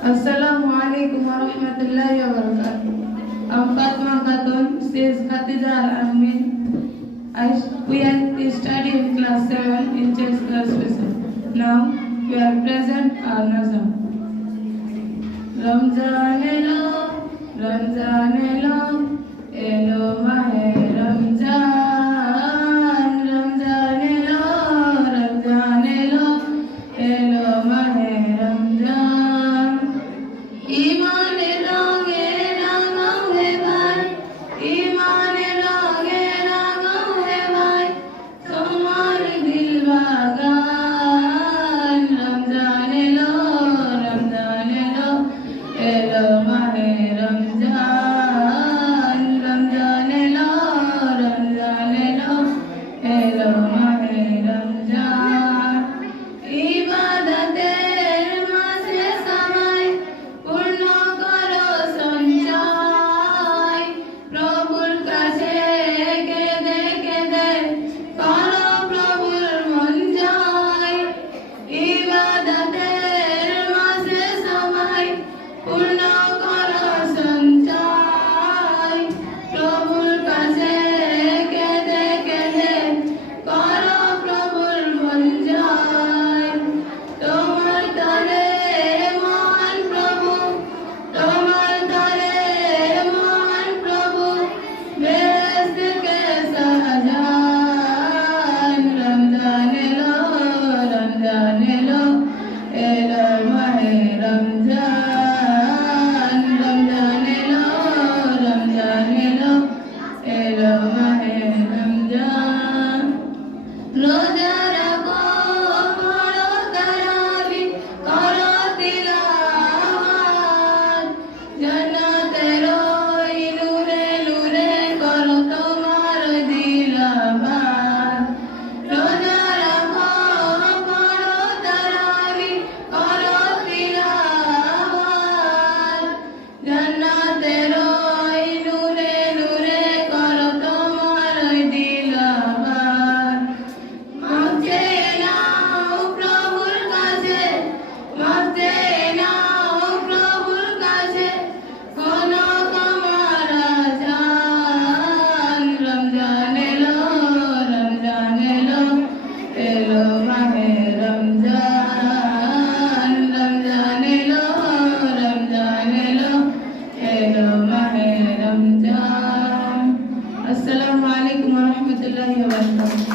Assalamualaikum warahmatullahi wabarakatuh. I'm Fatma Khatun, says Khadija Al-Amin. We are studying class 7 in chess class lesson. Now we are present our Nazam. Ramzan elo, Ramzan elo, elo mahe Ramzan. Ramzan elo, Ramzan elo, elo mahe Ramzan. ইমানের রঙে রাঙাও হে ভাই, ইমানের রঙে রাঙাও হে ভাই, তোমার দিল বাগান। রমজান এলো, রমজান এলো, এলো মাহে রমজান। রমজান এলো, রমজান এলো, এলো মাহে রমজান। ইবাদতের মাঝে সময় পূর্ণ করো সঞ্চয়, প্রভুর কাছে কেঁদে কেঁদে করো প্রভুর মন জয়। ইবাদতের মাঝে সময় পূর্ণ করো সঞ্চয়, প্রভুর কাছে কেঁদে কেঁদে করো প্রভুর মন জয়। তোমার তরে মহান প্রভু, তোমার তরে মহান প্রভু, বেহেশতকে সাজান। রমজান এলো, রমজান এলো, এলো মাহে রমজান। রমজান এলো, রমজান এলো, এলো মাহে রমজান। রোজা রাখো, পড়ো তারাবি, করো তিলাওয়াত, জান্নাতের ওই নূরে নূরে করো তোমার দিলাবাত। রোজা রাখো, পড়ো তারাবি, করো তিলাওয়াত, জান্নাতের ওই নূরে নূরে করো তোমার দিলাবাত। মাফ চেয়ে নাও প্রভুর কাছে, মাফ চেয়ে নাও প্রভুর কাছে, কোনো ক্ষমার আজান। রমজান এলো, রমজান এলো, এলো মাহে রমজান। রমজান এলো, রমজান এলো, এলো মাহে রমজান। আসসালামু আলাইকুম ওয়া রাহমাতুল্লাহি ওয়া বারাকাতুহু।